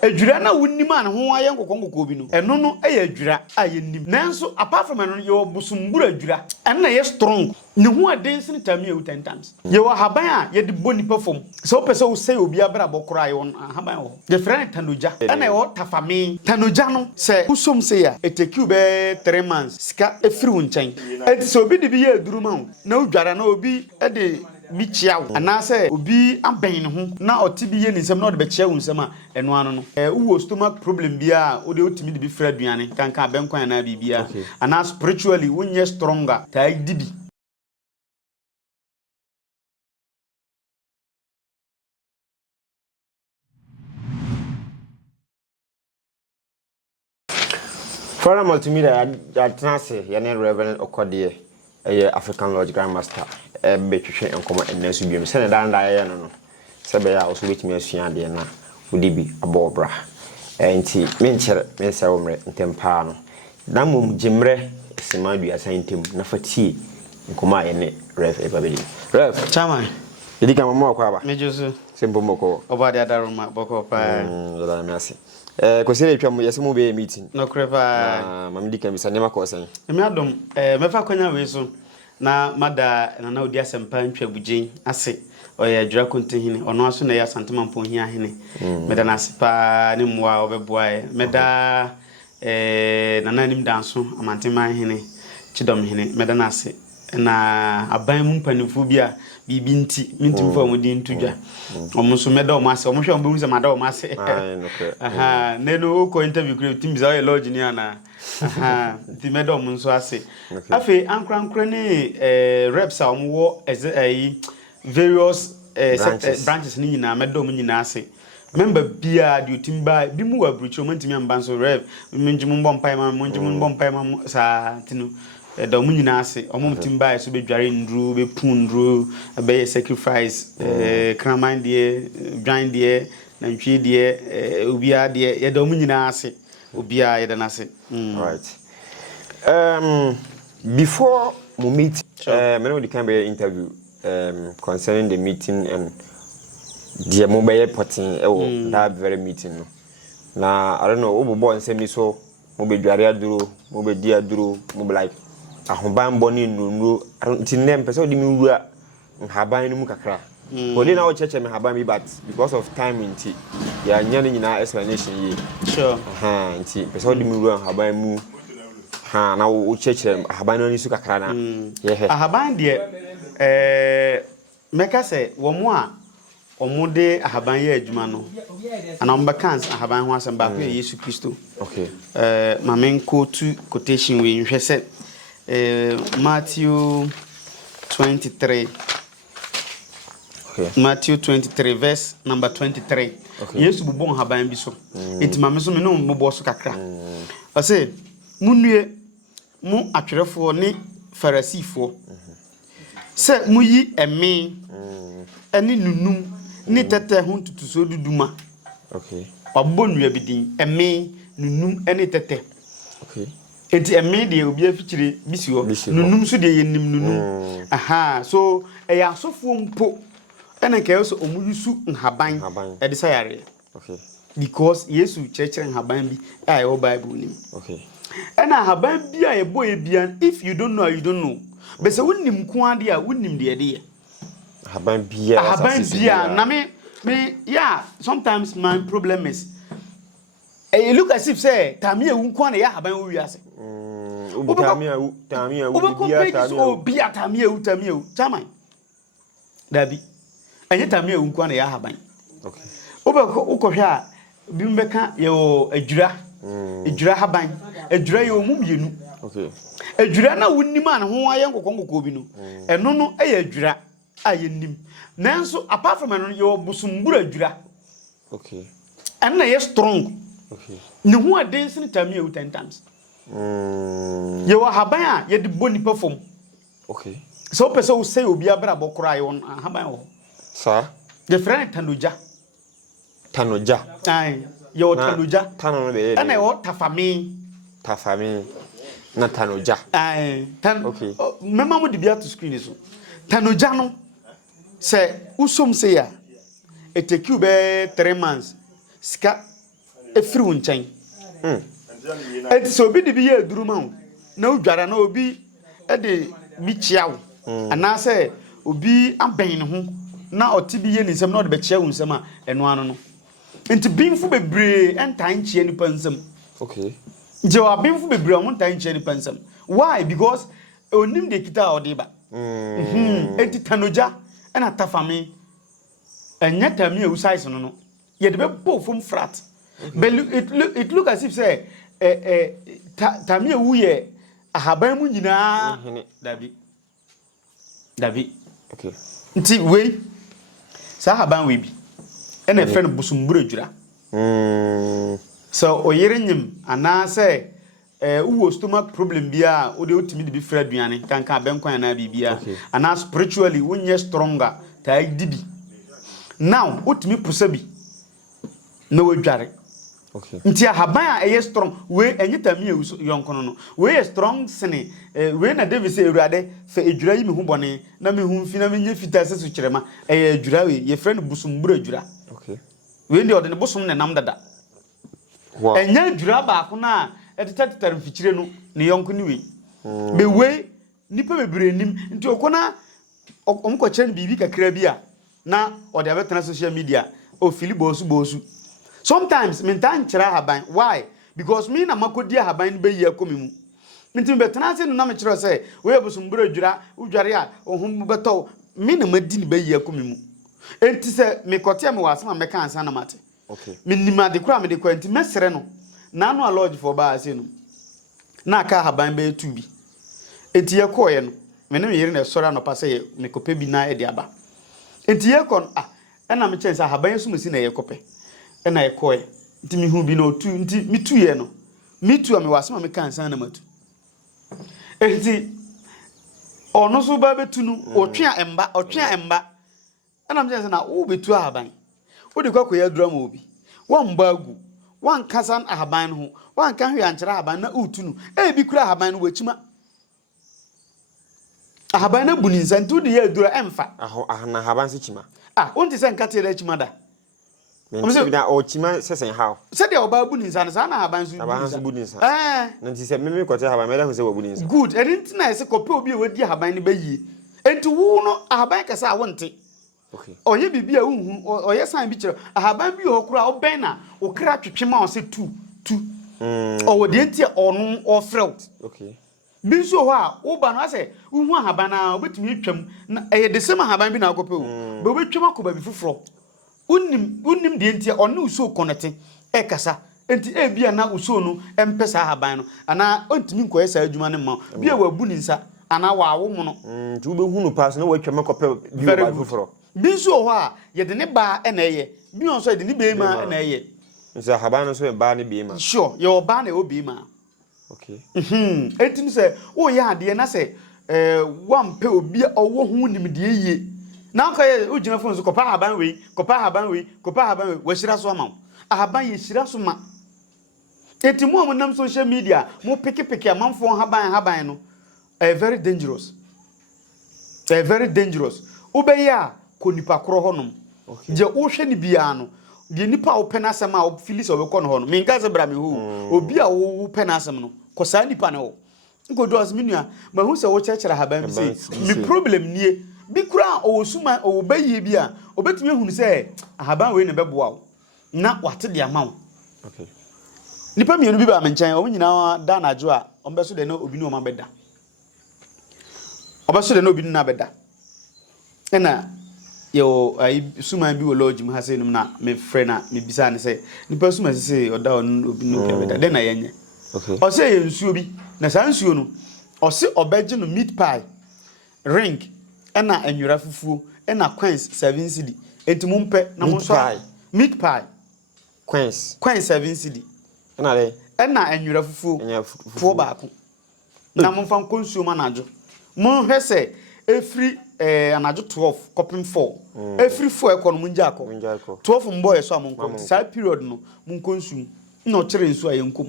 Adwera na wonnim an ho aye nkokko bi no. Eno no eye adwera ayennim. Nanso apart from eno ye Bosombura adwera. En na ye strong. Ne ho adense ne tamia u 10 times. Ye wa haban a ye de boni perform. So pese wo say obi abra bokora ye won haban wo. Ye friend tanoja. En na ye tafame. Tanoja no se usom say ya etekiu be 3 months. Sika efiri wo nchen. Enti so obi de bi ye aduru ma wo. Na udwara na obi e de bi chia wo anase obi aben ne ho na oti bi ye nsem na ode be chia wo nsem a eno ano no wo stomach problem bia ode otimi de bi fra aduane kanka abenkwan na bibia ana spiritually wonye stronger ta dibi For a multimedia atnase yene Reverend Kodie African Lodge Grandmaster betwehwe enkomo ennesu biom se ne dan da ye no sebe ya oso betimi asua de na wodi bi abobra enti menchere mense womre ntempa no na mom jimre semadu asantem na fatie enkomo ayene Rev Ebabeli Rev chairman edika mama kwa ba mejoso sembo moko obade adaroma boko pa la miasi kwesere twa mo yesemo be meeting no kreva mamdika bisa nema ko sen emi adom mefa kwanya we so na mada na odi asempa ntwa bugyen ase oya Adwera Mmrantiehene ono aso na ya santema mponhia hene meda na sepa ne mwa obeboa meda na nim danso amantema hene chidom hene meda na ase na aban mu mpanifo bia bibi nti mintimfo amudi ntudwa omonso meda o mase omohwe ombu se mada o mase aha neno ko interview kre timbiza o lodge ni ana aha ti meda omonso ase afi ankrankra ne reps a omwo various branches ni nyina meda om nyina ase member bia di otimba bi mu wa brucho mantimi ambanso rev menjimu mbompai ma menjimu mbompai ma sa tinu da mu nyina ase omom timba so be dware ndru be pundru be sacrifice kraman de dwan de na ntwe de obia de ye da mu nyina ase obia ye da na ase right before we meet me no the kind of interview concerning the meeting and the mobile potting that very meeting no na I don't know obo nsem ni so mo be dware aduro mo be di aduro mo be like ahoban boni nuru ntinne pese odi mi wura haban mu kakra odi na wo cheche me haban bi but because of time nti ya nya ni nyina explanation yi sure nti pese odi mi wura haban mu na wo cheche haban no ni su kakra na haban de meka se wo mo a omude ahaban ye adwuma no ana ombakans ahaban ho asem ba ko Yesu Kristo okay mamenko to quotation we nhwe se Matthew 23 okay Matthew 23 verse number 23 okay. Yesu bubon haban bi so enti mame so me no mbo so kakra o se munue mu atwerefo ne farisifo se muyi eme eni nunum ni tete ho tutuso duduma okay wabonua bidin eme nunum eni tete okay enti eme de obi afichire bisiwo nunum so de yenim nunum aha so eya asofo mpo ene ka yeso omuyusu nhaban e de sayare okay because Yesu chechere nhaban bi a e Bible nim okay ena nhaban bi a e boye bia if you don't know you don't know be se wonnim ko ade a wonnim de de haban bia na me yeah sometimes my problem is you look as if say tamia wu nko na ya haban wo wiase tamia wu chairman dabi enye tamia wu nko na ya haban okay ukọhwe a bi mbeka ye Adwera haban Adwera ye omum yenu okay Adwera na wonnim an ho aye nkokko bi no eno no eye Adwera ayennim nanso apart from eno ye Bosombura Adwera okay en na ye strong okay ne ho adense ne tamia wu 10 times ye wa haban a ye de boni perform okay so pese wo say obi abra bokora ye won haban wo sa the friend tanoja ai yo tanoja tano be ana yo tafami na tanoja ai tan okay mema mo de bia to screen so tanoja no se usom se ya etekiu be 3 months sika efiri wo nkyɛn enti sɛ obi de bi yɛ aduru ma wo na udwara na obi de bi kyia wo anaasɛ obi abɛn ne ho na ɔte bi yɛ ne nsɛm na ɔde bɛkyia wo nsɛm a ɛno ano no enti bimfo bebree ɛntan kyia nipa nsɛm okay nti wa bimfo bebree ɔmo ntan kyia nipa nsɛm why because onim de kita ɔde ba enti tanoja ɛna tafame ɛnyɛ tami a usai so no yɛ de bɛbɔ fom frat but it look as if say tami a wu yɛ ahaban mu nyinaa dabi okay nti wei sa ahaban we bi ɛna ɛfɛ no Bosombura dwura so oyere nyim anaasɛ uwo stomach problem bia o de otimi de bi fra aduane kanka benkwan na bibia ana spiritually wonye stronger ta dibi now otimi pusa bi na wodware okay nti ahaban a eye strong we enye tami yonkono no we ye strong sene we na David say ewurade fa edwura yi me hu bone na me hu mfi na me nye fita sesu kyerema edwura we ye friend Bosombura edwura okay we ndi ode ne bosom ne nam dada wow enye edwura ba ko na etetatetare mfikyire no ne yonko ni we be we nipa bebre nim nti okona omko kyere bibi kakra bi a na ode abetena social media o fili bosu sometimes mentan kyera haban why because me na makodi haban be yi akomi mu nti betena se no na me kyerɛ sɛ we Bosombura dwura udware a ohum beto me na madi ne be yi akomi mu enti sɛ me kote me wasema me kan san na mate okay me nimade kura me de kwa enti mesere no na no lodge for ba ase no na aka haban be tu bi enti ye koye no me ne me yere na sora no pa sɛ me kope bi na e de aba enti ye kon ɛna me kyɛn sɛ haban so musi na ye kope ɛna ye koye enti me hu bi no tu enti me tu ye no me tu a me wasema me kan san na matu enti ono so ba betu no otwea emba ɛna me kyɛn sɛ na wo betu haban wo de kwakoya drama obi wo mba agu wan kasan ahaban ho wan kan hwe ankyere ahaban na utu no bi kura ahaban no wachima ahaban na buni nsantu de ya dura emfa na ahaban se chima wonti se nkate da chima da mense bi na o chima sesen how se de oba buni nsan sa na ahaban su buni nsan na nti se meme kote ahaban meda ho se wa buni nsan good edinti na se kope obi e wadi ahaban ne bayi enti wu no ahaban kasa wonte okay oye bibia unhu oye san bi kire ahaban bi okura oben na okra twetwema o se tu o de ntia onu ofrew okay bi so ho a wo ba no ase unhu ahaban na obetumi twam na eye de sema ahaban bi na akope o be obetwam akoba bi foforo unnim de ntia onu uso konete kasa enti bia na uso no empesa ahaban no ana ontimi nkoye sa adwuma ne ma bia wa bu ni nsa ana wa awo mu no nti wo be hunu pass na wa twam akope bi wa foforo bi so ho a ye de ne ba na eye bi on so ye de ne be ma na eye nti ahaban no so ye ba ne be ma sure ye oba na obi ma okay etim se wo ye ade na se wampe obi owo hu nim de yie na ka ye o gina fon so kopa ahaban we wa shira so ma ahaban ye shira so ma etimu am social media mo peke amanfo haban no very dangerous obeya ko nipa kro honom je wo hwe ni bia no de nipa wo pena asem a wo filis obekọ no ho no minga ze bra me hu obi a wo pena asem no ko sa nipa ne wo ngodo as minua ma hu se wo chechera haban bi se mi problem nie bi kura o suma o bayi bi a obetumi hu se haban we ne beboa wo na wate de ama wo okay nipa mienu bi ba me nkyɛn o nyina da na adwo a ombeso de na obi no ma beda obeso de na obi no na beda ena yo ai suma bi wo lodge mu ha se num na me frɛ na me bisa ne se nipa suma se oda obi no beda de na yenye okay o se ye nsuo bi na sa nsuo no o se obegye no meat pie ring ena anwura fufuo ena coins 7 cedi enti mu mpɛ na mu so meat pie coins 7 cedi ena le ena anwura fufuo baako na mu fa nsuo ma najo mu hwese efri anajo 12 coping 4 efri 4 ekọ no mu njako 12 mboy so amonko sa period no mu nkonsu na o kire nsu ayenkom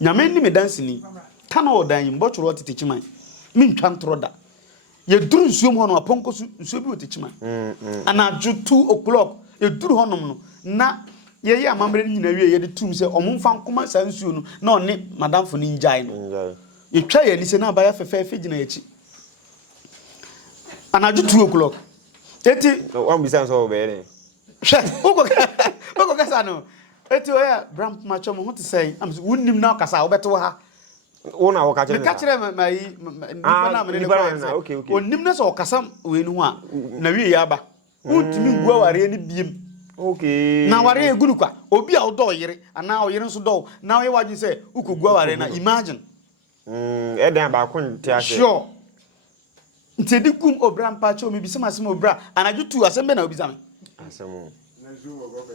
nyame ni me dance ni kana odan mbo choro Techiman mi ntwa ntroda ye duru nsuo mu hono aponko nsuo bi o Techiman anajo 2 o'clock ye duru honom no na ye ye amamre nyina wie ye de tum se omumfa nkoma sansuo no na one madam fo ni njai no ye twa ye ni se na abaya fefe gina ye chi anaju 2 o'clock eti one bisa so be ne uko kasa no eti oya bram macho mo hote say am wunnim na kasa obeto ha wona wo ka kire ka kire mai nipa na me ne ko okay onnim na so kasa we nu a na wie ya ba untimi gua ware ni biem okay na ware egunu kwa obi a odo yire ana oyire nso do na we waji say ukogua ware na imagine e dan ba ko nti ase sure ntedi kum obram pacho me bisema asem obra anaju 2 asembe na obizame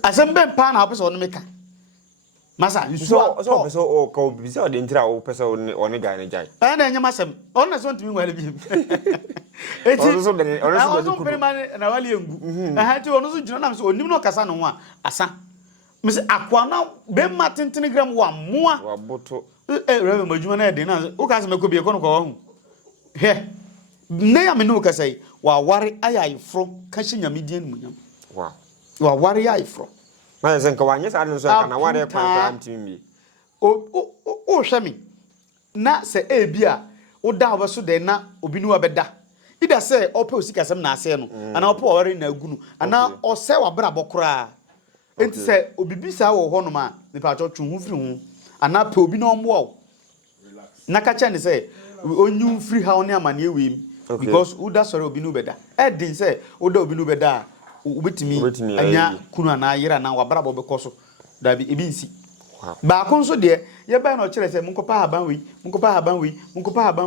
asembe pa na opese onu meka masa so ko bisa de ntira o pese oni guy na jai na enya masem onu na so ntimi nwale bi eti onu so de na wale engu ti onu so jina na so onim no kasa no ho asa mise akwa na be ma 10 gram wa moa wa boto rebe majuma na de na o ka se meko bi ko no ko ho he ne ya me no kasa yi wa ware ayayfro ka shi nyamedien munyam wa ware ayayfro ma se nka wanye sa no so ka na ware kwa antimi o hwemi na se ebia o da obeso de na obi nu abeda ida se ope osikasem na ase no ana ope ware na agunu ana ose wa bra bokora enti se obibisa wo ho no ma me pa cho twu hu firi hu ana pe obi na omwo na ka che ne se onyu free ha oni amane ewem because uda sore obi nu beda edin se uda obi nu beda ubetimi anya kunu ana yira na wabra bo bekoso da bi ebi nsi ba ko nso de ye ba na o kire se munkopa haban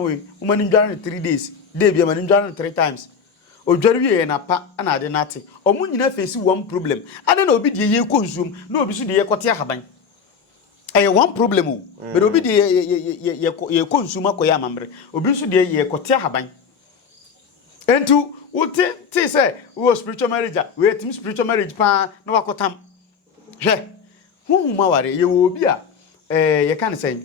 we umani ndware 3 days dey bi amani ndware 3 times odware wie na pa ana ade nate omu nyina face one problem ade na obi de ye konsum na obi so de ye kote haban one problem o but obi de ye konsum akoya amamre obi so de ye kote haban entu uti ti say we spiritual marriage we team spiritual marriage pa na wakotam hwe huhuma ware ye wo obi a ye kan say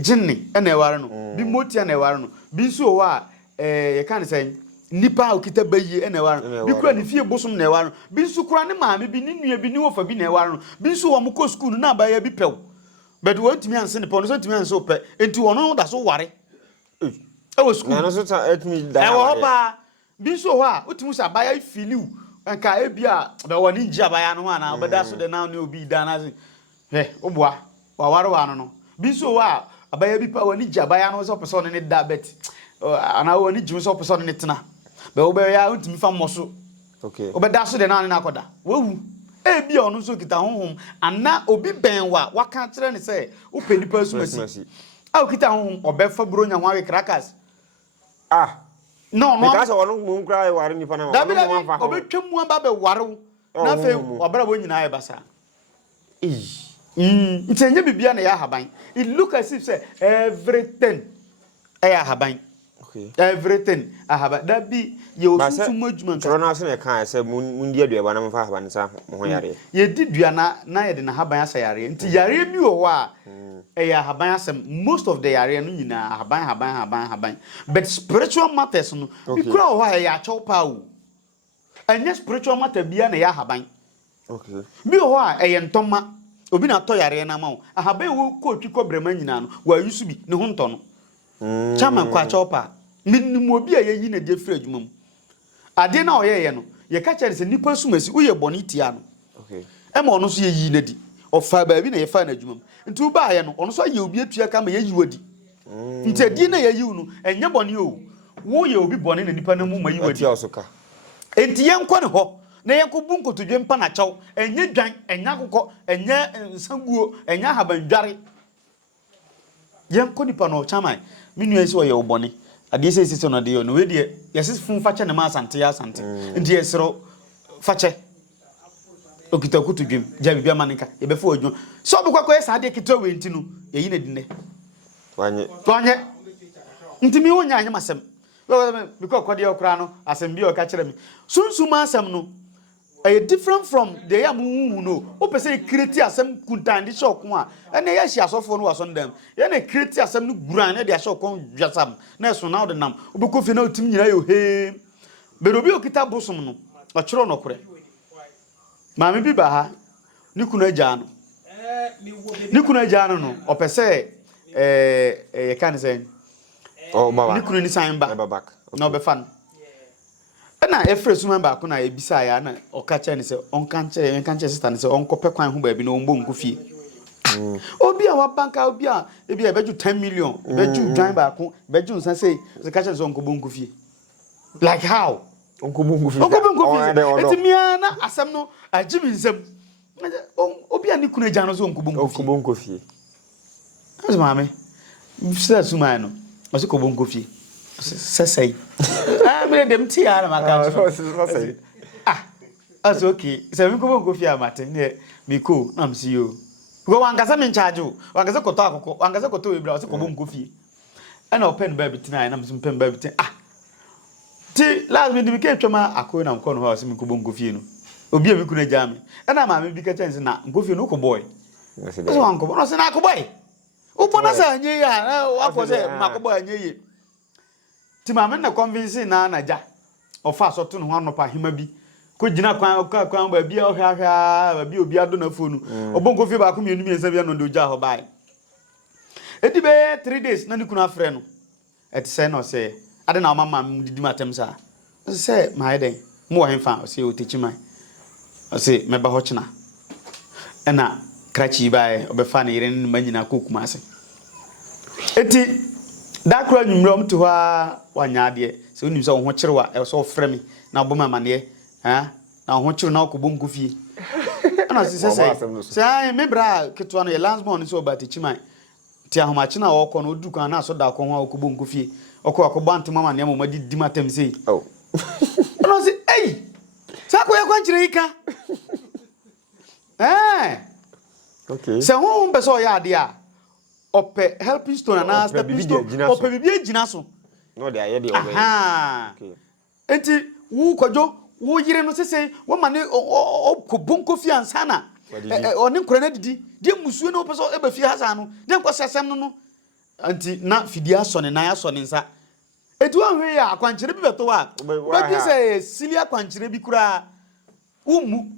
jinni na eware no bi moti na eware no bi nso wa ye kan say nipa okita bayi na eware no bi kura ni fie bosom na eware no bi nso kura ne maame bi ni nua bi ni wofa bi na eware no bi nso wo mko school na ba ya bi pew but wo timi anse ne pon so timi anse ope enti wono da so ware ewo school na no so ta etimi da ewo ba bi nso ho a otimu sa ba ya filiu nka ebia ba woni nji abaya no ana obeda so de na ne obi da na se oboa wa ware wa no bi nso ho a abaya bi pa woni nji abaya no so person ne da bet ana woni nji so person ne tena be obe ya otimi fa moso okay obeda so de na ne akoda wawu ebia ono so kita honhom ana obi ben wa ka kire ne se openi pa sumasi a okita honhom obefa bronya ho awe crackers no because wonu mu nkra ware nipa na wonu mu afa obetwemu aba be ware na fe obra bo nyina e basa ntenye bibia na ya haban it look as if say everything ya haban okay everything haban that be ye osusu madwuma so na so na kan say mun di aduaba na mfa haban sa mo yare ye di duana na ye de na haban asa yare nti yare bi wo a ya haban asem most of the yare no nyina haban but spiritual matters no because wo ya chow pa o anya spiritual matter bia na ya haban okay bi wo a ye ntoma obi na to yare na ma wo haban wo ko twiko brema nyina no wa yusu bi ne ho nto no chama kwa chow pa minnu obi a yeyi na de frɛ adwuma mu ade na oyeye no ye ka kyere se nipa sumasi wo ye boni tia no okay ma ono so yeyi na di ofa ba bi na ye fa na adwuma mu nti wo ba ye no ono so ye obi atua ka ma yeyi wadi nti adi na yeyi no enya boni o wo ye obi boni na nipa na mu ma yi wadi enti ye nkɔ ne ho na ye ko bu nkotodwe mpa na kyɛw enye dwan enya kokɔ enya nsanguo enya habandware ye nkɔ nipa no chama minu esi wo ye oboni ade sesi no de no we de yesi fun fache ne ma asante ndi esro fache okita kutudwem ja bibia manika ye be fa odwo so be kwakọ esa ade kito we nti no ye yi na dinne wanye nti mi wonya anya masem because Kodie okra no asem bi o ka kire mi sunsuma asem no a different from the yamu no o pese create asem kuntandi shoko a ene ya hia sofo no waso ndam ye na create asem no guran na de ashoko dwasam na so na odinam obeko fi na otim nyina yo he be obi okita bosom no o kire no kure maame bi ba ha ni kunu agya no ni kunu agya no opese ye kan say baba ni kunu ni san ba back na obefan na efresuma ba ko na ebisa ya na okache ni say onkanche sister ni say onkope kwan ho ba bi na ombo nkufie obi a wa banka obi a ebi e beju 10 million beju dwan ba ko beju nsan say kache so onkobo nkufie like how onkobo nkufie eti mia na asem no agimi nsem obi a ni kunu agya no so onkobo nkufie asmame sisa suma no o se kobo nkufie sesei me dem ti ya na maka as okay se mi kobo nkufie amate ne mi ko na msi yo go wangasa me charge o wangasa koto akoko wangasa koto ebra o se kobo nkufie ana open ba bitina na msi pen ba bitin ti last me dem ke twema akoi na mko no ha o se mi kobo nkufie no obi a mi kuna gya me ana ma me bi ka chance na nkufie no ko boy so anko no se na ko boy upona sa anye ya wako se makobo anye ye ti ma me na convince na naja ofa so to no ho anopa hima bi ko gina kwan ba bia ohwa ba bia obi ado na fonu obonko fi ba ko mienu miensa bia no do gya ho bai edi be 3 days na ni kuna afre no eti se no se ade na mama didi matem sa se ma eden mo wa hemfa se o Techiman se me ba ho china ena krachi bai obefa na yire nma nyina ko Kumasi eti da kura nwumrom to ha wanyade se onim se ho kyerewa e so frɛ me na oboma mane na ho kyere na okobo nkufie ana se ai me bra ketwa no ye landsborn so ba Techiman ti ahomache na wokɔ no odu kan na so da kɔ ho okobo nkufie okobo antema mane mo didi matem sei ana se ei sa ko ye kwa kyere ika okay se ho mbe so ya ade a ope helping stone na stepping stone ope bibia gina so no dey aye dey obe okay enti wu kwadwo wo yire no sese wo mane okobonko fi ansana oni nkora na didi de musuo na opeso eba fi hasa no de nkosasem no anti na fidia so ne na aso ne nsa etu ahwe ya akwankyere bi beto wa ba bi se silia akwankyere bi kura umu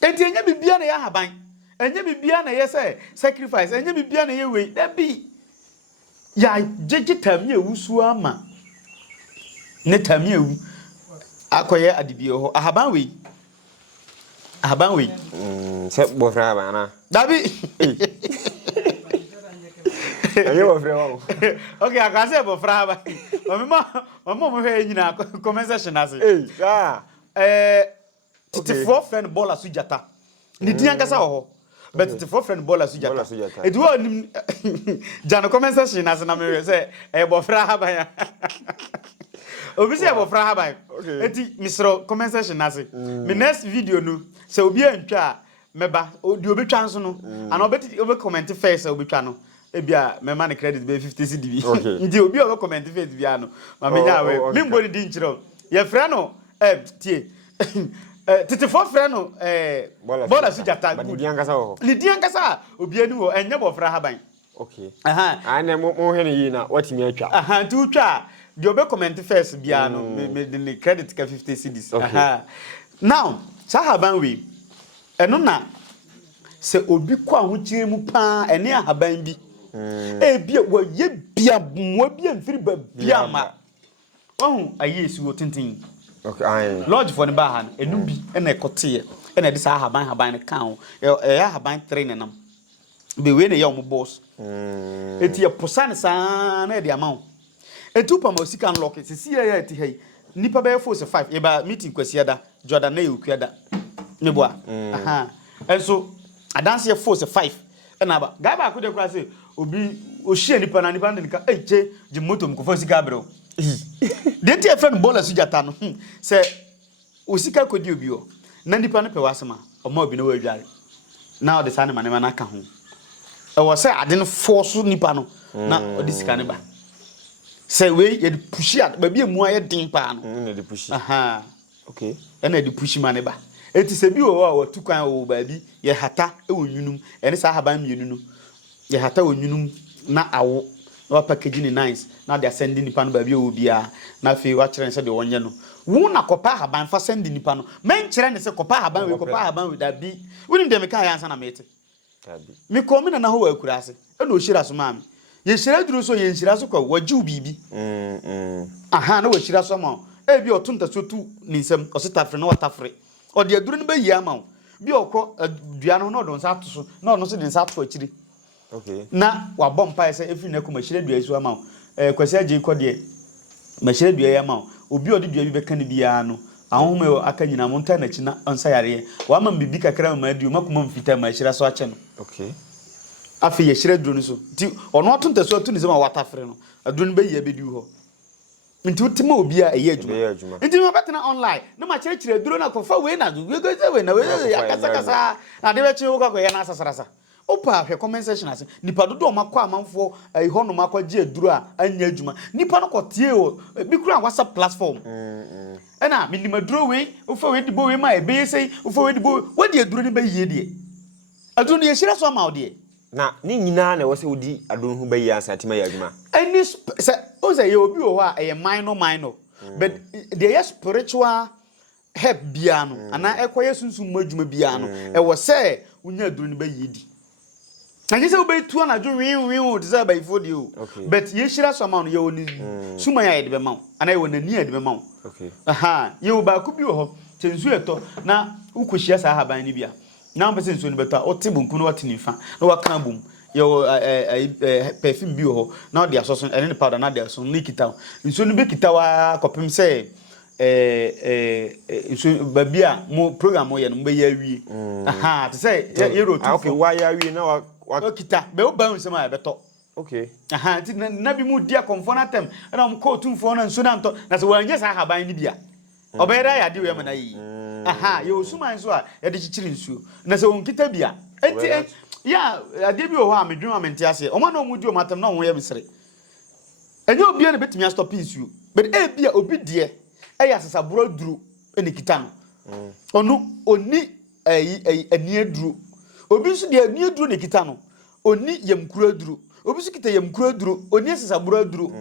enti enya bibia na ya haban enya bibia na ye say sacrifice enya bibia na ye we da bi ya jeje tamie wusu ama ne tamie wu akoye adibie ho ahaban we se bofra haban na dabi ayo bofra ho okay akase bofra haban mama mo he nyina conversation ase titi for friend bola sujata ni dia nkasa ho but titi for friend bola sujata edu onim jana conversation ase na me say bofra haban obi se bofra haban eti misro conversation ase me next video no se obi antwa meba di obetwa nso no ana obi comment first obi twa no ebia me man credit be 50 cedi ndi obi obi comment first bia no ma menya we me mboni di nchiro ye fra no tie tete for fra no bola sujata good lidi ankasa obi ani wo enye bofra haban okay ana mo he ne yi na watimi atwa ti utwa di obi comment first bia no me the credit ka 50 cedis now sa haban we eno na se obi kwa ho kyire mu pa ene ahaban bi bia wo ye bia mo bia mfiri ba bia ma ayesu wo tintin okay lodge for the bahan enu bi ena ekote ena de sa haban kan haban 3 nenam be we ne ya omo boss eti ye posane sa na de amount etu pa ma sika unlock sisi ya eti hei nipa be force 5 e ba meeting kwasiada Jordan na yokuada ne boa enso adanse ye force 5 na ba ga ba ko de kura se obi o hie nipa na nipa ndika eche ji moto mkofo sika bro de tie friend bola sujata no se o sika Kodie obi o na nipa no pe wasema o ma obi no wa dware na o de sane mane na ka ho e wo se ade no force nipa no na o de sika ne ba se we ye de push at ba bi emu aye din pa no na de push okay na de push mane ba eti se bi wo wa tukwan wo ba bi ye hata e wo nwunum ene sa haban mienu no ye hata wo nwunum na awo na packaging nice na they sending nipa no ba bi obia na fe wa kire se de wonye no wo na kopa haban fa send nipa no men kire ne se kopa haban we da bi woni dem ka ya ansa na mete me ko me na ho wa akura ase e na ohira so maami ye hira duru so ye hira so kwa wajiu bibi aha na wa hira so ma e bi otunta so tu ni nsem ositafre na watafre o de aduru ne ba yi ama bi okọ dua no na odon sa to so na ono so de nsa to akiri okay na wa bompa ese efi na kuma hire dua isu ama kwasi Adjei Kodie ma hire dua ya ma obi odi dua bi beka ne bia no ahoma aka nyina mo nta na chi na onsa yare wa ma bibi kakra ma adu makuma mfita ma hira so ache no okay afi ye hire duro no so ti ono atonta so atu ni sema watafre no aduro no be ye be du ho nti utima obi a eye adwuma nti ma betena online na ma kire duro na kofa we na du we go say we na we yakasa na de be chi wo ko ye na asasarasa opa hwe comment section ase nipa dodo makọ amanfo ho no makọ gi aduro a anya adwuma nipa no kotie o bi kura WhatsApp platform ena minima duro we ofa we dibo we ma ebe sei ofa we dibo we di aduro ni ba yie die aduro ni ye hira so ma odie na ni nyina na wo se odi aduro hu ba yi ansa tima ya adwuma any say o say ye obi o ho a e minor but the spiritual help bia no ana ekoye sunsun madwuma bia no e wo say unya aduro ni ba yie di na je say obetu na dwo win desire by for the but ye hira so ma no ye woni suma ya de be ma ana ye wona ni ya de be ma okay aha ye oba ku bi ho tensu eto na ukohia sa haban ni bia na mpese nsu ni beto o te bunku no wate nifa na waka bum ye perfume bi ho na de asoso ene powder na de asoso nikita nsu ni be kita wa kopim say nsu babia mo program mo ye no be ya wi aha te say ye rotu okay wa ya wi na wa kita be o ba nsu ma beto okay aha ti na bi mu dia comfort tem na mo ko tumfo na nsu na nto na se wanye sa haban ni bia obera ya de we ma na yi aha ye osuma nso a ye de chichiri nsuo na se won kita bia enti ya ade bi o ho a medwuma mente ase o ma na omudi o matam na won ye misre enye obi na betimi stop nsuo but e bia obi de ya sasaburo duru eni kita no onu oni ani aduru obi so de ani aduru ne kita no oni yamkuru aduru obi so kita yamkuru aduru oni sasaburo aduru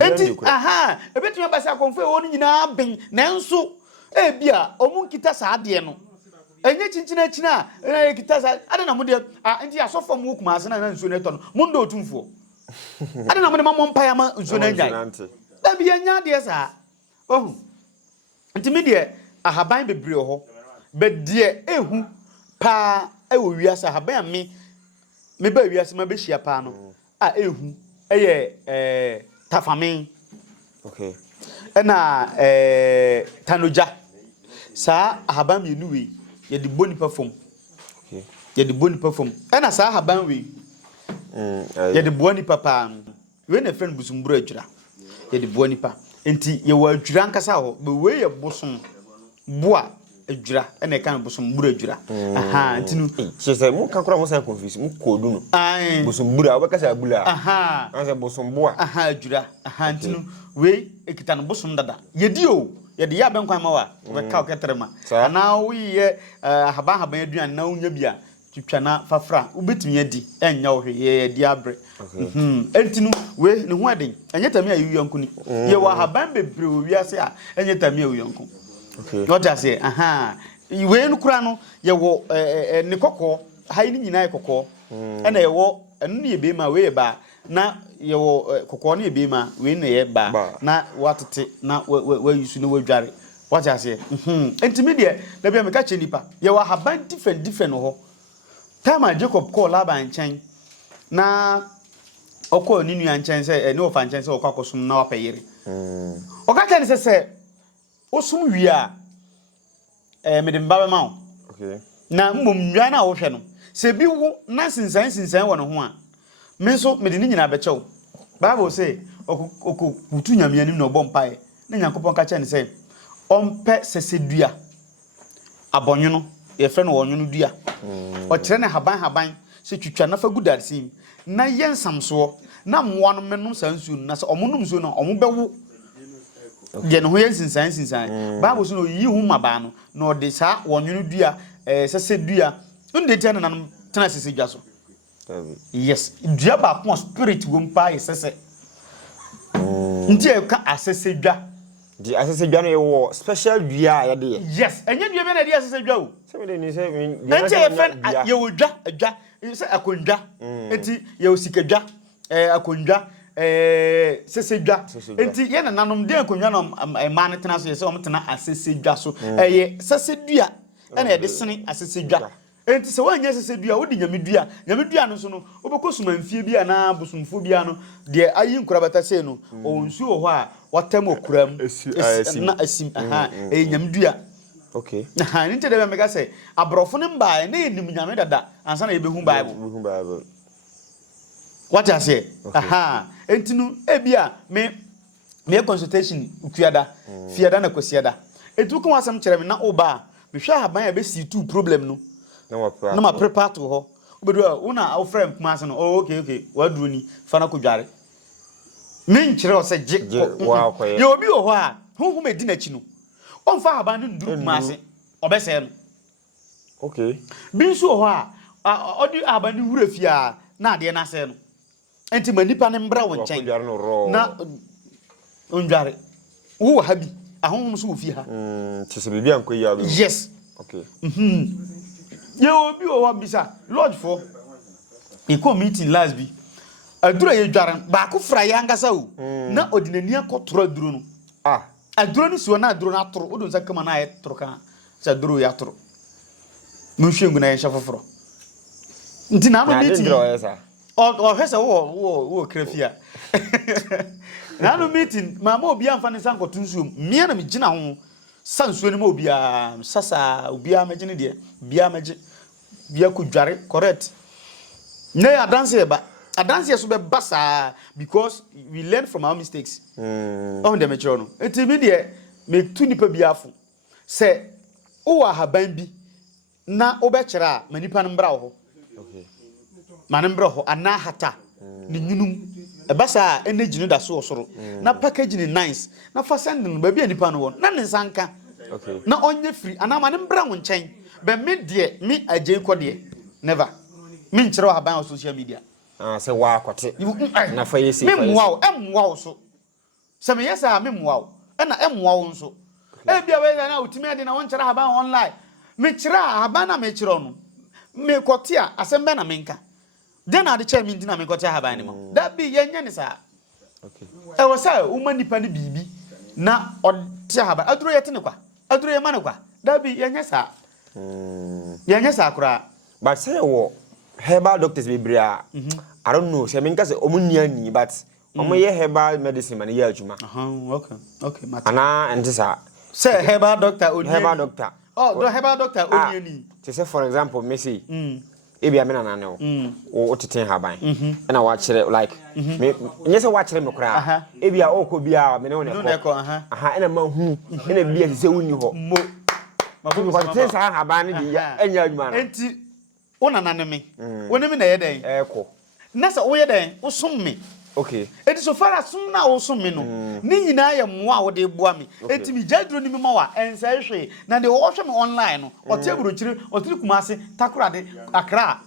enti aha ebetimi abasa konfo e woni nyina ben nanso e bia omun kita sa ade no enye chinchina china e kita sa ade na mo de enti asofo mu Kumasi na nsuo ne to no mo ndo otumfo ade na mo de ma mo mpa ya ma nsuo na njai da bia nya de sa oh enti me de ahaban bebre ho be de ehu pa e wo wiase ahaban a me ba wiase ma be hia pa no ehu eye tafamen okay ena tanoja sa ahaban me nuwe ye de boni perform okay ye de boni perform ena sa ahaban we ye de boni papa we na friend Bosombura Adwera ye de boni pa enti ye wa Adwera nkasa ho be we ye bosom boa Adwera ena kan Bosombura Adwera aha enti no se se mu kan kura mo san confuse mu kodu no Bosombura we kasa abula aha anse Bosombua aha Adwera aha enti no we ekita no bosom dada ye di o ye de ya ben kwan ma wa we ka oketrema ana wo ye haban aduan na unya bia twitwa na fafra ubetumi adi enya wo hwe ye di abre enti no we ne ho aden enye tami ayu yonku ni ye wa haban bebre wo wiase a enye tami ayu yonku okay no just say aha we no kura no ye wo ne kokko hai ni nyina ye kokko ena ye wo enu ye be ma we ye ba na ye wo kokko ne ye be ma we ne ye ba na watete na we yusu ne wadware what I say enti me de da bia me ka che nipa ye wa haban different ho time Jacob call laba nchen na okọ ni nua nchen se ne ofa nchen se okọ akosum na wapeyere oka ken se osum wi a me de mba be ma okay na mmom nwa na wo hwe no se bi wo na sinsan wo no ho a me so me de ni nyina be chew Bible say okọ kutu nyame anim na obọ mpae na Nyankopon ka chen se ompe sesedua abonwono ye fre no wonwono dua o kire ne haban se twitwa na fa gudarsim na yensamso na mmoa no menum sansu na se omonum so no omobewu ye no ho yensinsan Bible so no yi hu maba no na ode sa wonwono dua sesedua ndeti na tena sesedua so Yes, dua ba ko spirit wo mpa yesese. Nti e ka asese dwa. Di asese dwa no e wo special dua ya de. Yes, enye dua be na de asese dwa o. Se me de ni se Nti e fen ye wo dwa, se akondwa. Nti ye wo sikadwa, akondwa, sese dwa. Nti ye na nanom de akondwa no ma ne tena so ye se o mtena asese dwa so. Ye sese dua na ye de sene asese dwa. Enti se wanya sese dua wodi nyamedua no so no obekosu manfie bia na bosomfo bia no de ayi nkurabata se no o nsu ho a watam okuram na asim nyamedua. Okay. Na nti de be mega se abrofo ne mba na enim nyame dada ansa na yebehu bible. What I say? Enti no ebia me consultation ukuada fiada na kwasiada etu ko wasam kire me na oba me hwa haban ya be si tu problem no na ma prepare to ho obedu una our friend Kumasi no okay waduru ni fana ko dware me nkire o se je ye obi wo ho a honhom edi na chi no on fa haban no nduru Kumasi obese no okay bi nso ho a odi haban ni wura fia na ade na se no enti manipa ne mbra wo nchen na ondware wo ha bi ahonhom so wo fi ha tse bibia nko ya. Yes. Okay. Ye obi o wa bisa lodge for e ko meeting last bi adura ye dwaran ba ko fra ya ngasa o na odinani akotoro aduro no aduro ni so na aduro na toro odo nsa kama na ye toro kan sa aduro ya toro mun hwengu na ye shafoforo nti na no meeting o hwese wo krafia na no meeting mama obi amfa ne sanko tunsuom mia na me gina ho sansuo ni ma obi a sasa obi a magine de bia magi bia ko dware correct na adanse so be basa because we learn from our mistakes on the mature no enti me de me tu nipa bia afo se o wa haban bi na obekere a manipa no mbra ho okay man mbra ho ana hata ni nyunum basa energy no da so osoro na package ni nice na fa send no ba bia nipa no won na ne nsanka okay na onye free ana man mbra wo nchen be me de me Adjei Kodie never me nkire wa haban on social media se wa akote na fa yesi me mwa so se me yesa me mwa na emwa wo nso e bia we na utimi ade na won nkire haban online me kire haban na me kire no me kote a asembe na menka den ade che me ndina me kote haban ni mo da bi yenye ni sa okay e wo sa uma nipa ni bibi na ote haban aduro yete ne kwa aduro ye mane kwa da bi yenye sa yenye sa kura but say wo herbal doctors be bria I don't know say menka say omunia ni but omo ye herbal medicine man ye adwuma okay mate ana entisa say herbal doctor oni herbal doctor do herbal doctor oni ni say for example me say ebia me na no o teten haban na wa kire like me nyese wa kire me kura ebia o ko bia me ne wona ko ena ma hu ena bia se wuni ho mo ma ko teten sa haban ni di enya adwuma enti wona naneme woni me na ye den ko na sa wo ye den wo som me okay enti so far as som na wo som me no ni nyina ye moa wo de boa me enti mi jaduro ni me ma wa ensa hwe na de wo hwe me online no o te burochire o tiri Kumasi takura de akra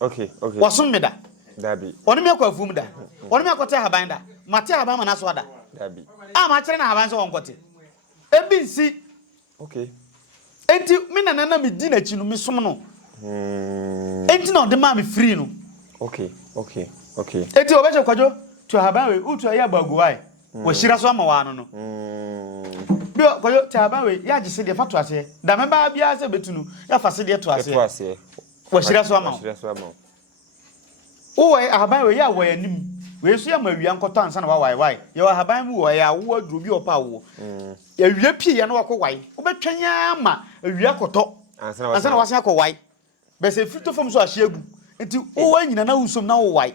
okay wo som me da dabi oni me kwa fum da oni me akote haban da mate haban ma na so da dabi ma kire na haban so won kote ebi nsi okay enti me na me di na chi no me som no enti na de ma me free no okay enti obeje kwajo to haban we utu ya baguwai wo shira so ama wa no bi kwajo to haban we ya gise de fato ase da me ba bia se betunu ya fa se de to ase wo shira so ama o we haban we ya wo yanim we so ya ma wia nkoto ansa na wa wai ya wa haban mu wo ya wo aduro bi opa wo ya wia pie ya na wo wai wo betwanya ma wia koto ansa na wase akọ be se frito fom so ahiegu enti o wa nyina na usom na wo wai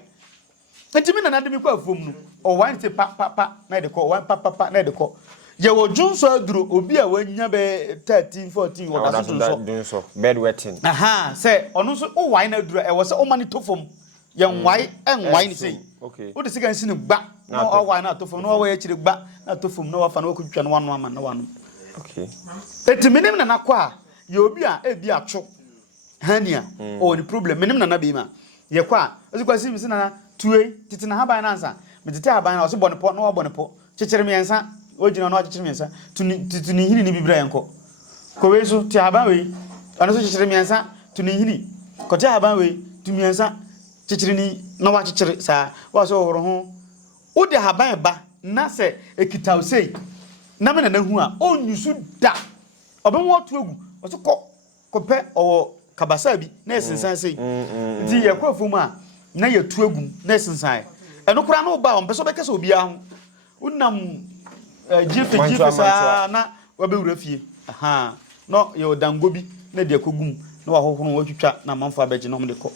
enti me na de me kwa fom no o wa nti pa na de ko wa pa na de ko ye wo junso aduro obi a wanya be 13 14 wo da so bed wetting say onu so o wai na aduro e wo se o mani to fom ye nwai enwai ni sei okay o de sigan sine gba na o wai na to fom no wa ye chire gba na to fom no wa fa na ko twetwa no wanu ama na wanu okay enti menim na kwa ye obi a e bi atwo hania o ni problem menim na bi ma ye kwa ozikwasi mi sina tue titi na haban na ansa me titi haban na o so bone po na o bone po chechire mi ensa o jina na o chechire mi ensa titi ni hini ni bibra yenko ko we so ti haban we ana so chechire mi ensa tu ni hini ko ti haban we tu mi ensa chechire ni na wa chechire sa wa so horo ho o de haban ba na se ekitaw sei na me na hu a o nyusu da obenwo to egu o so ko pe o kabasa bi na esensan sei nti ye kwa fom a na ye to egu na esensan eno kura na oba o mpeso be kesa obi ahu unam jife sa na wa be wura fie aha no ye odango bi na de akogum na wa hohoro wa twitwa na manfo abeje no mde ko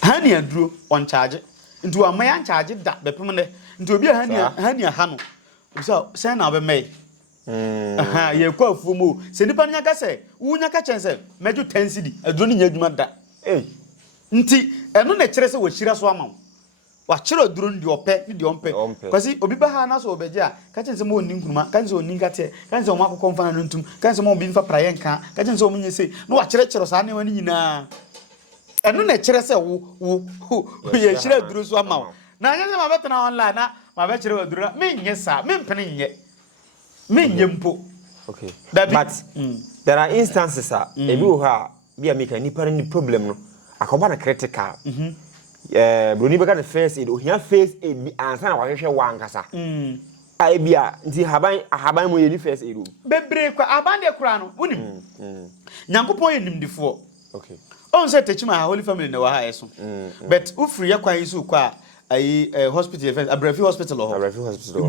hani aduro on charge nti wa man charge da bepem ne nti obi hani aha no so say na be mai aha ye kwa afuom o se nipa nya ka se wunya ka chense meju 10 cedi aduro ni nya adwuma da nti eno na kire se wo hira so ama wa kire aduro ndi ope ni di ompe kwasi obi ba ha na so obeje a ka chense mo oni nkunuma ka chense oni nkate ka chense mo akokọ mfa na ntum ka chense mo obi mfa praye nka ka chense mo nyese no wa kire sa ne wani nyina eno na kire se wo ye hira aduro so ama na anya se ma betena online na ma be kire aduro me nyesa me mpene nye me nyempo okay but there are instances ebi wo ha bi a make any parent problem no akoba na critical broni beka the first aid ohia first aid bi ansa na wahwehwe wankasa ai bia nti haban mo ye first aid bebre kwa aban de kura no wonim nyankopon ye nimdifo okay on say Techiman Holy Family na wa ha eso but ufri ya kwa yisu kwa ai hospital event Abrafi hospital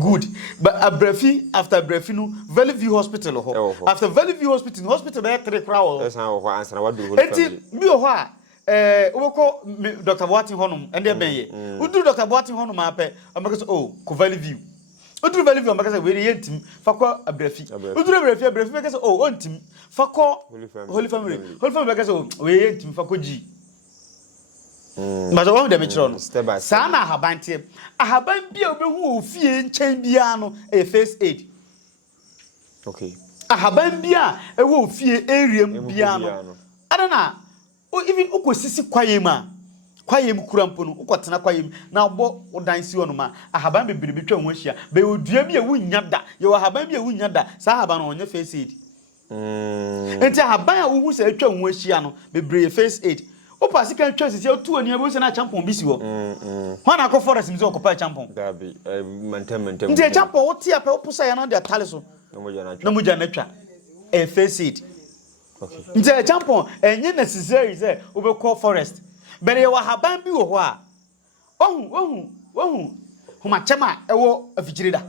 good but Abrafi after Abrafi no Valley View hospital after Valley View hospital be 3 crowd esa ho ansa na wadu Holy Family eti bi ho a oboko Dr. Boatin honum ende benye udu Dr. Boatin honum ape amaka so ko Valley View udu Valley View amaka so we yentim fakọ Abrafi udu Abrafi be so ontim fakọ Holy Family be so we yentim fakọ G but one dem chiro no sa na ahabantie ahaban bia obehu ofie nchen bia no e first aid okay ahaban bia ewo ofie area bia no adana even ukosisi kwayem kurampo no ukotena kwayem na obo odansi ono ma ahaban bebre betwa ho ahia be odua bia wunya da ye ahaban bia wunya da sa ahaban no onye first aid enti ahaban a wuhu se atwa ho ahia no bebre first aid opa sika twa sisi otu ani abo se na champon bisi wo ho na ko forest mi se okopa champon da bi mantem ndi champon wo tia pe opusa ya no de atale so na moja na twa e first aid okay ndi champon enye necessary se obekọ forest bere ye wa haban bi wo ho a ohun humachema ewo afijirida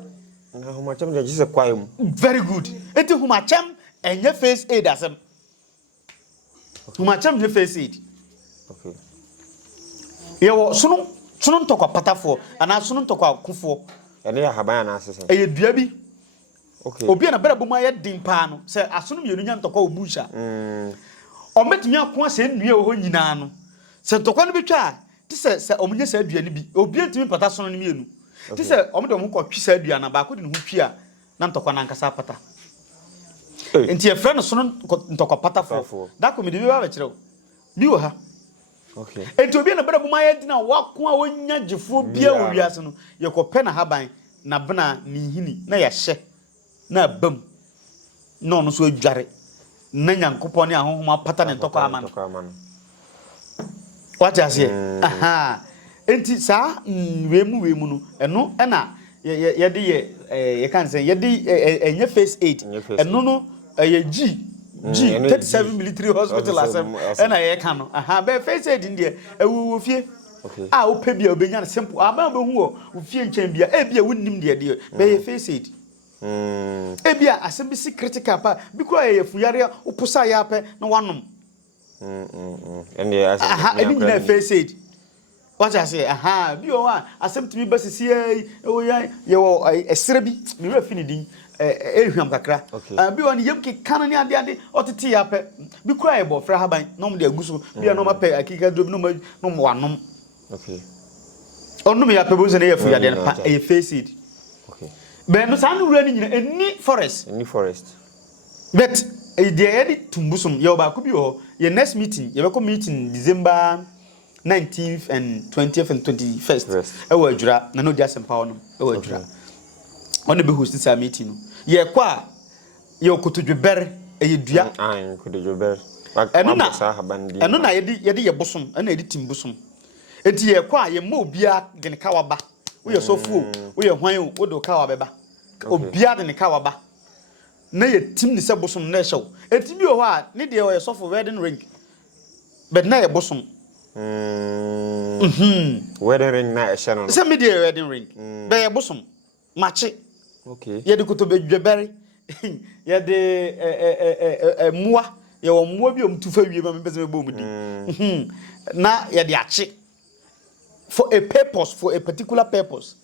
na humachem de jise kwayem very good enti humachem enye first aid asem humachem enye first aid okay yewo sunu ntokwa patafo ana sunu ntokwa kufo ene ya haban na asese eye dua bi okay obi na berabo ma ye din pa no se asunu mienu nya ntokwa obusha ometumi akwa se nnua wo nyina no se ntokwa no betwa ti se omunye se adua ni bi obi antumi pata sunu ni mienu ti se omde omu ko twi se adua na ba ko de ne ho twi a na ntokwa na nkasa pata enti e frɛ no sunu ntokwa patafo da ko me de bi ba kire bi wo ha okay enti obi na berabo ma ye din a wako a wonya gifo bia wo wiase no ye ko pe na haban na bena ni hini na ya hye na bam no no so adware na nyankopon ne ahohoma pata ne ntokwa ama no what you say aha enti sa wemu no eno na ye de ye kan say ye de enye first aid eno no ye G 37 military hospital asem ena ye kan no aha be first aid ndie ewu fie okay a wo pe bia obenya simple aba be hu wo fie nchen bia e bia wonnim de be first aid ebia asem bi si critical pa bikura ye fuyare upusa ya pe na wanom ende asem aha eni na first aid what I say aha bi o wa asem timi basisi o ya ye wo esere bi mi ra fini din ehwam kakra bi o ni yem ke kan ni ade otete ya pe bikura ye bo fra haban no mo de aguso bia no ma pe akika do no mo wanom okay onum ya pe bo se na ye fuyare pa e first aid okay ben no san wura ni nyina eni forest but e dey edi tumbusum ye oba ko bi ho ye next meeting ye be ko meeting December 19th and 20th and 21st ewa Adwera na no dia sempa no ewa Adwera on be host this meeting no ye kwa ye okotodweber eyedua kododweber eno na yede ye bosom na yede tim bosom enti ye kwa ye ma obia de ne kawaba wo ye sofu wo ye hwan wo de kawa beba obia de ne kawaba na ye tim ni se bosom na hyew enti bi o ho a ne de ye sofu wedding ring but na ye bosom wedding ring na hyew no se me de wedding ring be ye bosom machi okay ye de kotodwebere ye de muwa ye wo muwa bi om tufa wie ma me pese me bom di na ye de achi for a purpose, for a particular purpose.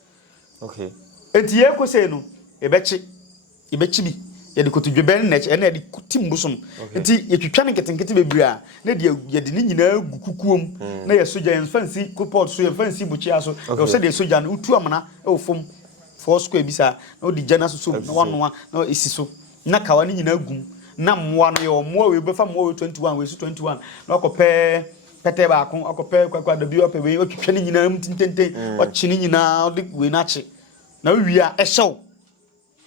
Okay. Enti ye ko say no, e be bi. Ye de kotodwebere na e na de tim bosom. Enti ye twitwa ne ketenkete bebria, na de ye de ni nyina gukukuom, na ye soja en fancy couport so ye fancy buchia so. Ye say de soja no utu amana e wo fom 4 square bisa, na odi jana so na wanoa na isi so. Na kawa ni nyina gum. Na mmoa no ye mmoa we be fa mmoa we 21 we so 21. Na okopɛ pete ba akon akopɛ kwakwa da bi ope we otwitwa ni nyina mtintenten o chi ni nyina o de we na chi na wi a ehyew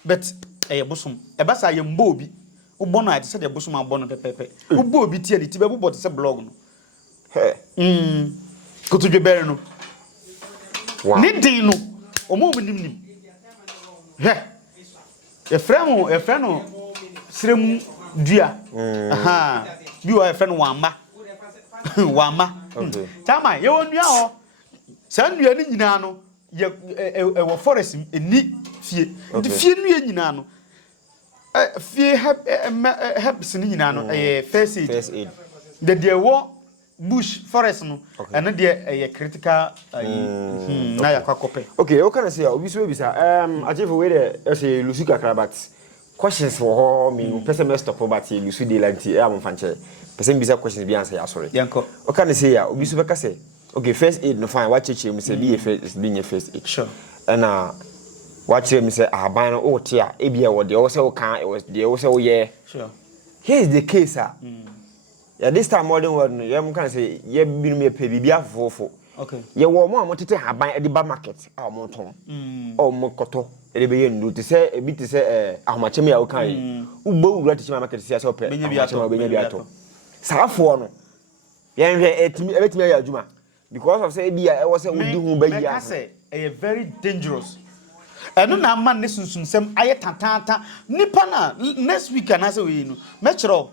but eye bosom e ba sa ye mbo obi wo bono ate se de bosom abono pepepe wo bo obi tie de ti be bo te se blog no he kotodwebere no ni din no o mo nim he e frɛ no srem dua aha bi o e frɛ no wamba wama tama ye wonua ho san nua ni nyina no ye wo forest eni fie ndi fie nua nyina no fie help sin nyina no first aid de wo bush forest no ene de critical na ya kwakope okay o kana say obi so bisa Adjei for we dey say lusu kakrabat questions for ho me person must stop but lusu de lanti am fanche person bisa questions bi answer ya sorry yanko o kana say ya obi so beka say okay first aid no fine what cheche me say be first aid sure and what cheche me say aban no o tia e bia wo de o say o kan e was de o say o ye sure here is the case yeah this time modern world no ye mo kana say ye binu me pe bibia fofo okay ye wo mo amotete aban e de ba market a mo ton o mo koto e de be ye ndu te say e bi te say ahomachem ya o kan ugbo wura Techiman market say say ope benya bi ato saafo no ye nhwe etimi ya adwuma because of say bia e was say odi hu ba ya say e very dangerous eno na man ne sunsunsem aye tantanta nipa na next week na say we no me kiro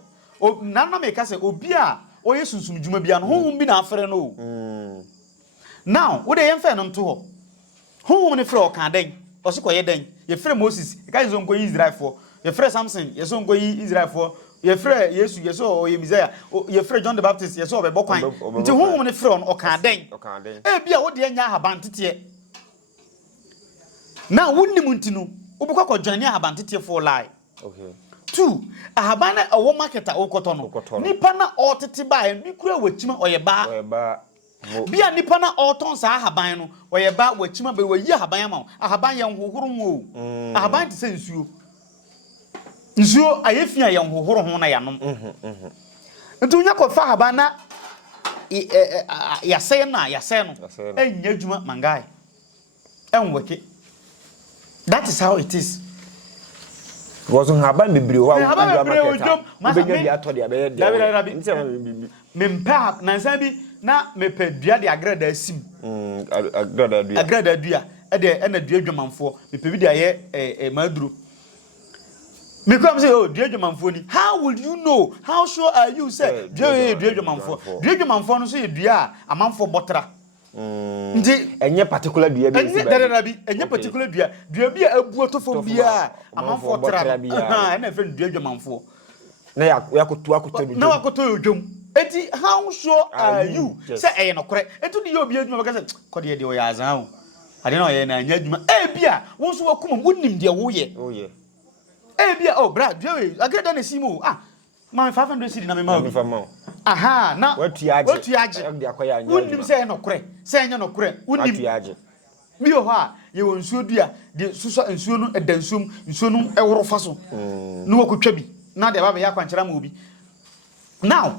na me ka say obi a oye sunsum dwuma bia no honhom bi na afere no now wo de yemfa no nto ho honhom ne frɛ o kan den o se koye den ye frɛ Moses e ka zo nko Israel for ye frɛ Samson ye so nko Israel for ye frɛ Yesu ye so o ye Messiah ye frɛ John the Baptist ye so obebo kwan nti honhom ne frɛ o kan den e bia wo de anya habantete now wonnim ntinu obukwa ko join habantete for lie okay 2 ahaban na owo market a okoto no nipa na otete ba e kura wachima oyeba bia nipa na oton sa ahaban no oyeba wachima be wayi ahaban ma ahaban ye nhohoro ho ahaban te se nsuo ayefia ye nhohoro ho na yanom nti unya ko fa ahaban na yasɛ no enya adwuma mangai enweke that is how it is was on haban bebre wa ubenya bi ato de be de mempa na nsan bi na mepa dua de agrada asim agrada dua e de na dua dwamanfo mepa bi de aye maduro me come say oh dua dwamanfo ni how would you know how sure are you say dua dwamanfo no so ye dua amanfo botra ndi enye particular dua bi enye particular dua bi abuo to fo bia amanfo tra na friend dua dwamanfo na yakoto na wakoto odwom eti how sure are you say no kore etu di obi adwuma baka say Kodie de o ya azan o ade na o ye na anya adwuma bia won so wakuma wonim de wo ye bia oh bra dua we agrada na simo ma 500 cedi na me ma aha na watu yaje wonim say no kore say anya no kore wonim bi o ha ye won nsuo dua de suso nsuo no edansuom nsuo no eworo fa so no wakotwa bi na de ba be ya kwankyera ma obi now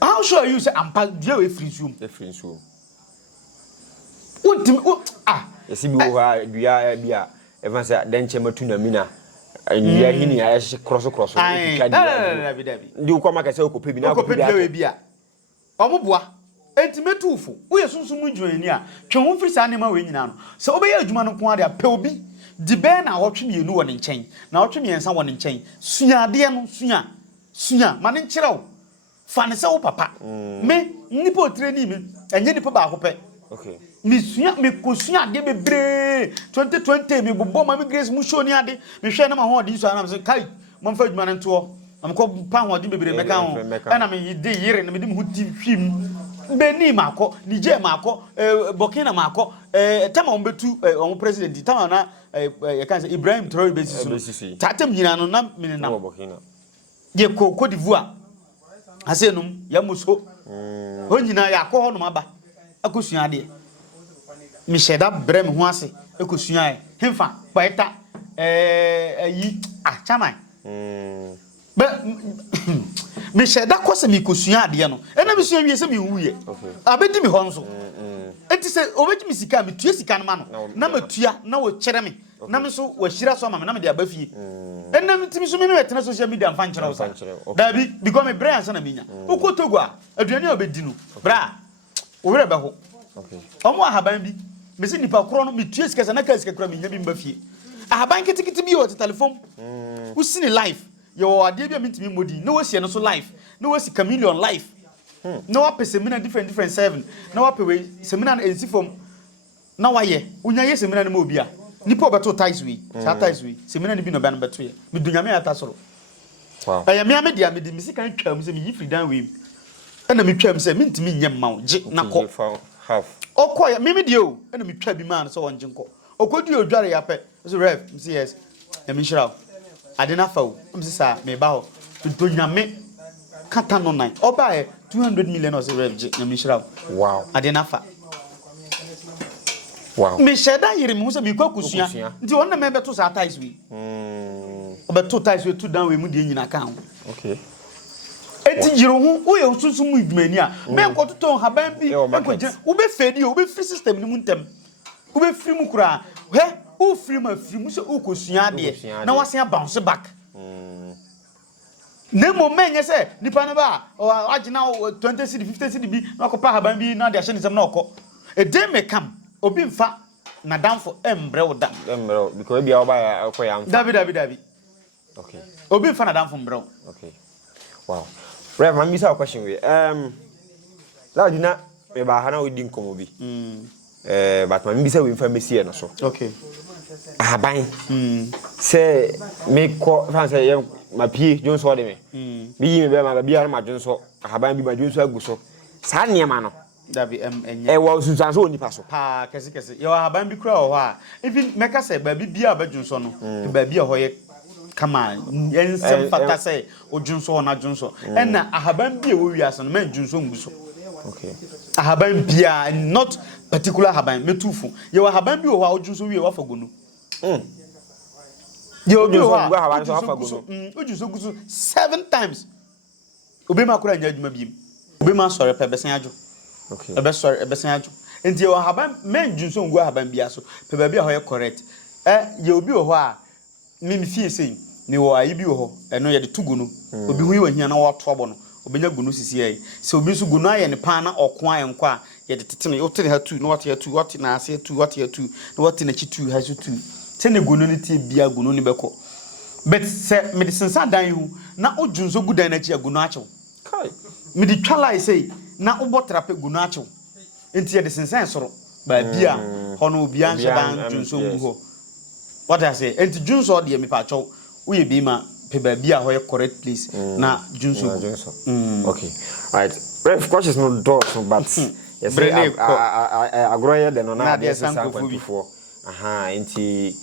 How sure you say I'm deal with free zoom? The free zoom. What You see, we are bia. Everyone say then chema tuna mina. And you are hini I cross. You come like say okope bi na okope bia. Omoboa. Entimetufo. Wo yesunsumu dwani a twe ho firi sa nema we nyina no. Se obeya adwuma no ko ade a pe obi di be na wotwe mienu wo ne nkyɛn. Na wotwe miensa wo ne nkyɛn. Suade no sua ma ne nkyerɛw. Fa ne se wo papa. Me nipa otreni me enye nipa ba akopɛ. Okay. Me kosua ade bebre 2020 me bobo ma me grace mu show ni ade me hwɛ na ma ho ade so ana me say kai mo mfa adwuma no nto am ko pa ho ade bebre meka ho ana me yide yire na me dim ho ti hwim Beni mako, Niger mako, Burkina mako, Tama umbetu, president, Tama na, Ibrahim Traoré basis. Tatem yina no na minena. Burkina. Ye Côte d'Ivoire. Asenum, yamuso. Honyina ya ko hono maba. Akosua de. Mi sheda brem ho ase, akosua e. Hemfa, baeta yi chaman. Me sheda kwose mi kosua ade no ena mi sua wie se mi wuye abedi mi ho nso enti se obeji mi sika mi tue sika no ma no na matua na wo kyere me na me so wo hira so ma me na me de abafie ena mi timi so me wetena social media mfa nkyere wo sa da bi because me brand so na minya ukotogo a aduane a obedi no bra wo were be ho omo ahaban bi me se nipa kro no mi tue sika sa na ka sika kro mi nya bi mbafie ahaban kitikiti bi wo telephone wo sini live yo ade bia mitimi modi no we no so life no we chameleon life no wa seminar different 7 no wa we seminar ensi form na wa ye unya ye seminar no obi a nipa obeto ties we sa ties we seminar ni bi no ba no beto ye me dunya me ata soro wow aya me amedia me di mi sika twam se me yi free down we na me twam se mitimi nyem ma wo je na ko half okoya me di o na me twa bi man so won je nko okodi odware ya pe so rev yes na me shira adena fawo msisa me ba ho to nyame kata no nine oba e 200 million or so rev na me shira wow adena fa wow me sheda yiri mu se me kwakusua nti wonna me beto sa ties we obeto ties we to down we mu de nyina kan okay eti jiro hu wo ye susu mu idumani a me nkototo haban bi enkoje wo be fedi wo be free system ni mu ntem wo be free mu kura he o free ma free mu se o kosua de na wasen bounce back ne moment nye se nipa ne ba agina 20 cd 50 cd bi na kopa haban bi na de ahye ne sem na okọ e dey me kam obi mfa na danfo embre wo da embre because bia oba ya akoya amfa dabi okay obi mfa na danfo mbre okay wow Rev, I'm missing a question we la dina me ba ha na odi nkomo bi but my mbisa we information here no so okay ahaban say me ko fan say ma pie jonso de me bi yi me be ma bia ma jonso ahaban bi ma jonso aguso sa niema no dabi enye wo sunsan so onipa so pa kese yo ahaban bi kura ho a even meka say ba bia ba jonso no ba bia ho ye kama ensem fata say ojunso na junso na ahaban bia wo wiase no man junso nguso okay ahaban bia not particular ahaban metufu ye ahaban bi wo ha ojunso wie wa fagono ye obi wo ha ahaban so fagono ojunso guso 7 times obi ma kura nya adwuma biem obi ma sore pe besen ajo okay ebe sore besen ajo enti ye ahaban man junso ngu ahaban bia so pe ba bia ho ye correct ye obi wo ho a mimi fie sei ni wo ayi bi wo ho eno ye de tugu no obi hu yi wa hia na wo to abo no obenya gunu sisi ai se obi su gunu aye ne pa na okon aye nkwa ye de tetene o tere ha tu no what ye tu what na ase tu what ye tu no what na chi tu ha so tu tene gunu ni tie bia gunu ni beko but se medicine sa dan hu na ojunso gudan na chi gunu achew kai medi twala sei na obotrape gunu achew enti ye de sensan soro ba bia hono obi an sheban junso ngu ho what I say enti junso de me pa achew uye bi ma pe ba bia ho ye correct place na junso okay right of course is not doors but yes agroye de no na dey sanko before enti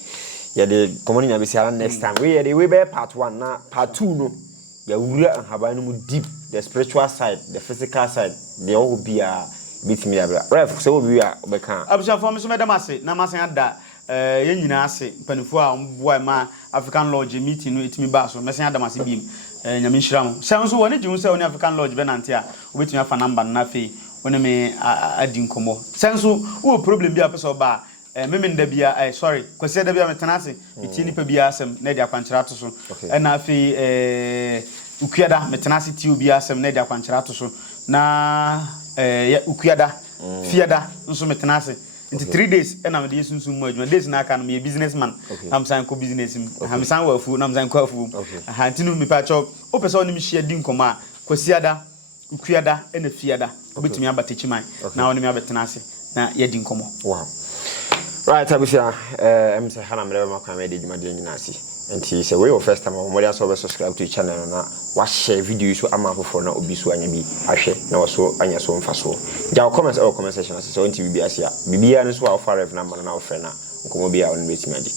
ya de komoni nya be sia next time we be part 1 na part 2 no ya wura haban no mu deep the spiritual side the physical side the all be a bit me abra ref so we are obeka absha for me so medam ase na masen ada ye nyina ase panifo a mboa ma African Lodge meeting no etimi ba so mesen ada mase biem nyame nhyiram sɛ nso woni jiwu sɛ woni African Lodge benante a obetumi afa number na fe woni me adi nkomo sɛ nso wo problem bi apɛ sɛ oba meme nda bia sorry kwase da bia metena ase meti nipa bia asem na dia kwankyera to so na afi ukuada metena ase ti obi asem na dia kwankyera to so na ukuada fiada nso metena ase into 3 days and I'm doing some more. Days na can be a businessman. I'm saying co business. I'm saying well food. I'm saying coffee. I tinu me patch up. O person ni share din koma. Kwasiada, ukuada, and fiada. Obetumi aba Techiman. Na oni me abetena ase. Na ye din komo. Wow. Right, Abusia. I'm say hana mrebe makwa me de juma de nyina ase. Enti say we your first time mo dey so subscribe to the channel na wa share video so ama foforo na obi so anya bi ahwe na waso anya so mfa so. Ja comment or comment section so enti bibi asia. Bibi ya no so wa offer rev number na offer na nkomo bi a on betimi ade.